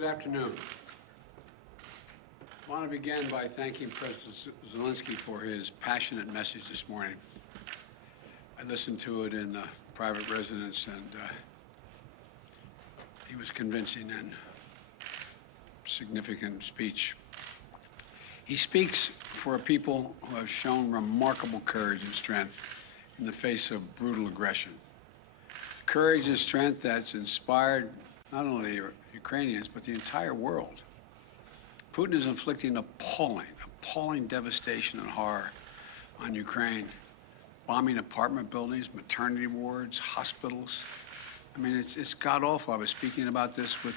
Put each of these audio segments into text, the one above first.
Good afternoon. I want to begin by thanking President Zelensky for his passionate message this morning. I listened to it in the private residence, and he was convincing and significant speech. He speaks for a people who have shown remarkable courage and strength in the face of brutal aggression. Courage and strength that's inspired not only the Ukrainians, but the entire world. Putin is inflicting appalling devastation and horror on Ukraine, bombing apartment buildings, maternity wards, hospitals. I mean, it's god-awful. I was speaking about this with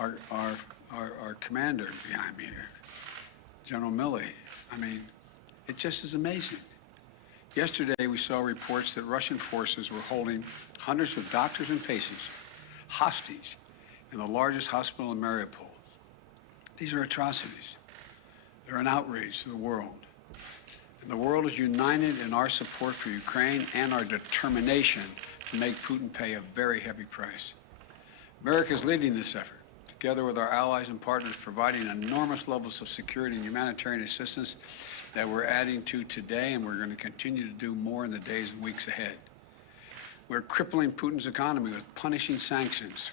our commander behind me here, General Milley. I mean, it just is amazing. Yesterday, we saw reports that Russian forces were holding hundreds of doctors and patients hostage in the largest hospital in Mariupol. These are atrocities. They're an outrage to the world. And the world is united in our support for Ukraine and our determination to make Putin pay a very heavy price. America is leading this effort, together with our allies and partners, providing enormous levels of security and humanitarian assistance that we're adding to today, and we're going to continue to do more in the days and weeks ahead. We're crippling Putin's economy with punishing sanctions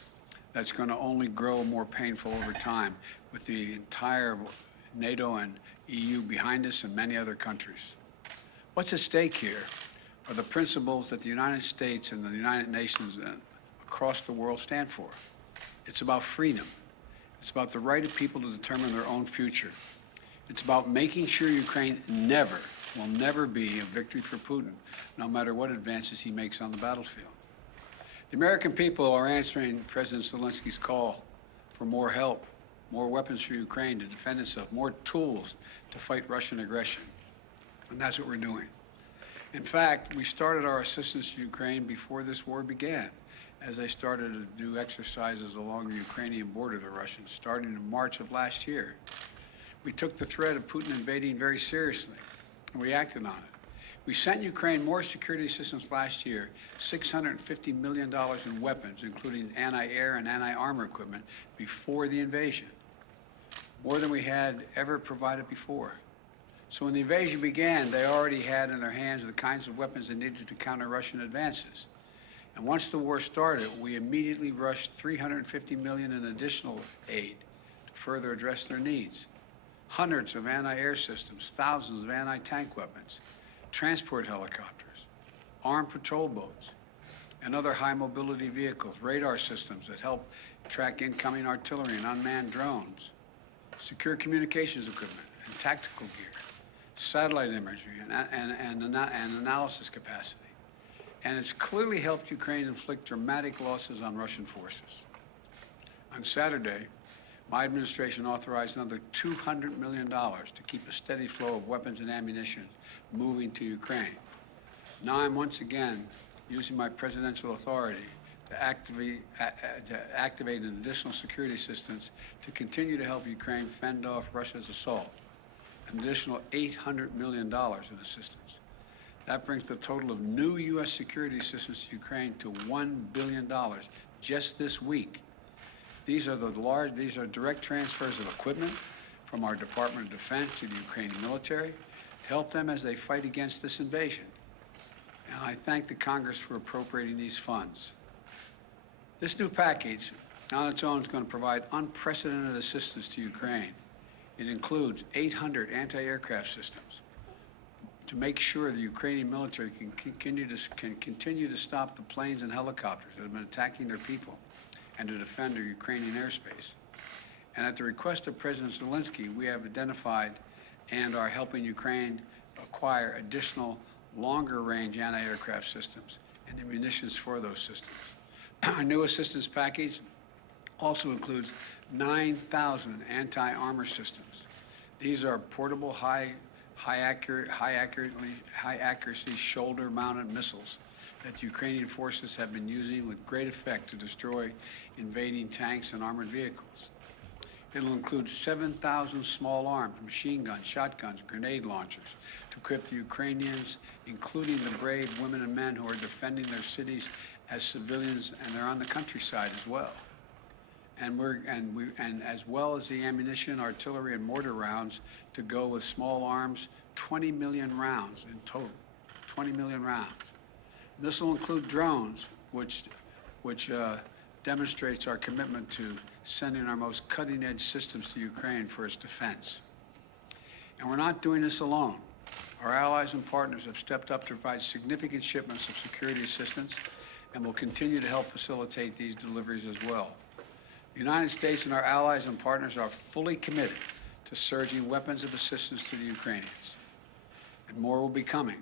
that's going to only grow more painful over time, with the entire NATO and EU behind us and many other countries. What's at stake here are the principles that the United States and the United Nations across the world stand for. It's about freedom. It's about the right of people to determine their own future. It's about making sure Ukraine will never be a victory for Putin, no matter what advances he makes on the battlefield. The American people are answering President Zelensky's call for more help, more weapons for Ukraine to defend itself, more tools to fight Russian aggression. And that's what we're doing. In fact, we started our assistance to Ukraine before this war began, as they started to do exercises along the Ukrainian border, the Russians, starting in March of last year. We took the threat of Putin invading very seriously, and we acted on it. We sent Ukraine more security assistance last year, $650 million in weapons, including anti-air and anti-armor equipment, before the invasion, more than we had ever provided before. So when the invasion began, they already had in their hands the kinds of weapons they needed to counter Russian advances. And once the war started, we immediately rushed $350 million in additional aid to further address their needs. Hundreds of anti-air systems, thousands of anti-tank weapons, transport helicopters, armed patrol boats, and other high-mobility vehicles, radar systems that help track incoming artillery and unmanned drones, secure communications equipment and tactical gear, satellite imagery and analysis capacity. And it's clearly helped Ukraine inflict dramatic losses on Russian forces. On Saturday, my administration authorized another $200 million to keep a steady flow of weapons and ammunition moving to Ukraine. Now I'm once again using my presidential authority to activate an additional security assistance to continue to help Ukraine fend off Russia's assault, an additional $800 million in assistance. That brings the total of new U.S. security assistance to Ukraine to $1 billion just this week. These are direct transfers of equipment from our Department of Defense to the Ukrainian military to help them as they fight against this invasion. And I thank the Congress for appropriating these funds. This new package on its own is going to provide unprecedented assistance to Ukraine. It includes 800 anti-aircraft systems to make sure the Ukrainian military can continue to stop the planes and helicopters that have been attacking their people and to defend their Ukrainian airspace. And at the request of President Zelensky, we have identified and are helping Ukraine acquire additional longer-range anti-aircraft systems and the munitions for those systems. Our new assistance package also includes 9,000 anti-armor systems. These are portable, high accuracy shoulder-mounted missiles that the Ukrainian forces have been using with great effect to destroy invading tanks and armored vehicles. It'll include 7,000 small arms, machine guns, shotguns, grenade launchers to equip the Ukrainians, including the brave women and men who are defending their cities as civilians, and they're on the countryside as well. and as well as the ammunition, artillery, and mortar rounds to go with small arms, 20 million rounds in total, 20 million rounds. This will include drones, which demonstrates our commitment to sending our most cutting-edge systems to Ukraine for its defense. And we're not doing this alone. Our allies and partners have stepped up to provide significant shipments of security assistance and will continue to help facilitate these deliveries as well. The United States and our allies and partners are fully committed to surging weapons of assistance to the Ukrainians. And more will be coming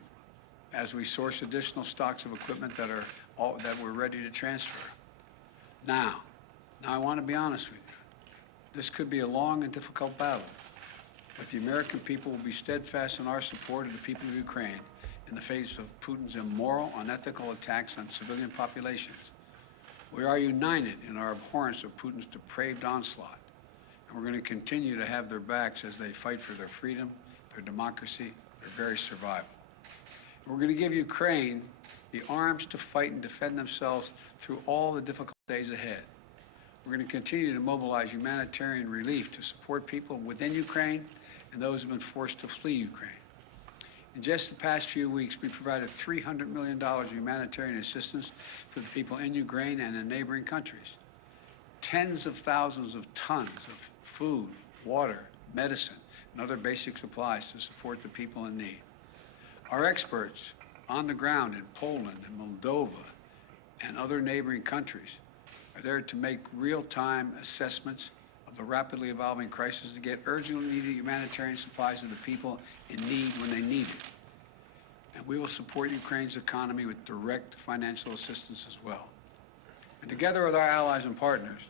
as we source additional stocks of equipment that we're ready to transfer. Now I want to be honest with you. This could be a long and difficult battle, but the American people will be steadfast in our support of the people of Ukraine in the face of Putin's immoral, unethical attacks on civilian populations. We are united in our abhorrence of Putin's depraved onslaught, and we're going to continue to have their backs as they fight for their freedom, their democracy, their very survival. And we're going to give Ukraine the arms to fight and defend themselves through all the difficult days ahead. We're going to continue to mobilize humanitarian relief to support people within Ukraine and those who have been forced to flee Ukraine. In just the past few weeks, we provided $300 million of humanitarian assistance to the people in Ukraine and in neighboring countries. Tens of thousands of tons of food, water, medicine, and other basic supplies to support the people in need. Our experts on the ground in Poland and Moldova and other neighboring countries are there to make real-time assessments of the rapidly evolving crisis to get urgently needed humanitarian supplies to the people in need when they need it. And we will support Ukraine's economy with direct financial assistance as well. And together with our allies and partners,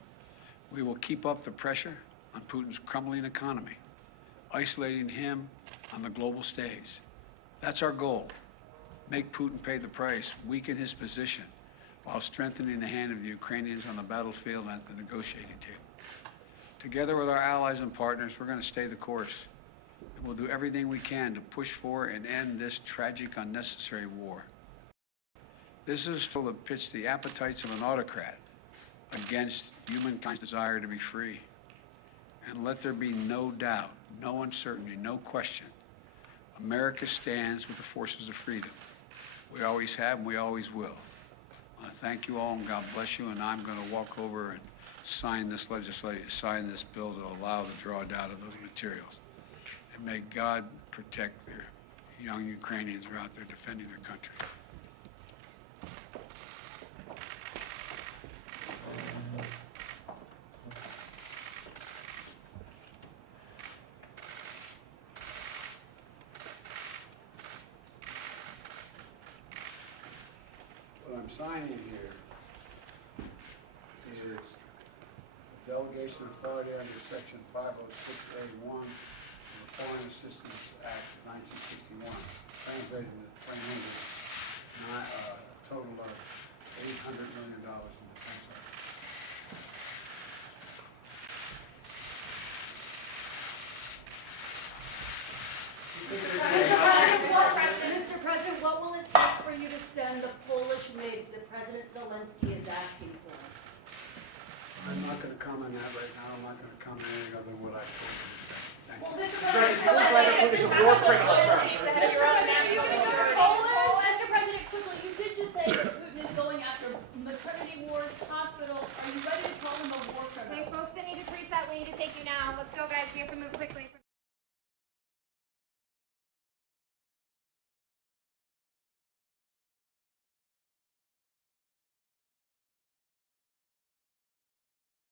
we will keep up the pressure on Putin's crumbling economy, isolating him on the global stage. That's our goal. Make Putin pay the price, weaken his position, while strengthening the hand of the Ukrainians on the battlefield and at the negotiating table. Together with our allies and partners, we're going to stay the course. And we'll do everything we can to push for and end this tragic, unnecessary war. This is a tool that pits the appetites of an autocrat against humankind's desire to be free. And let there be no doubt, no uncertainty, no question. America stands with the forces of freedom. We always have and we always will. I want to thank you all and God bless you, and I'm going to walk over and sign this bill to allow the drawdown of those materials. And may God protect their young Ukrainians who are out there defending their country. What I'm signing here is delegation authority under Section 506A1 of the Foreign Assistance Act of 1961, translated into plain English, a total of $800 million in defense art. Mr. President, what will it take for you to send the Polish MiGs that President Zelensky is asking for? I'm not going to comment on that right now. I'm not going to comment anything other than what I told you to say. Thank you. Mr. President, quickly, you did just say that Putin is going after maternity wards, hospitals. Are you ready to call him a war criminal? Okay, folks, I need to reset. We need to take you now. Let's go, guys. We have to move quickly.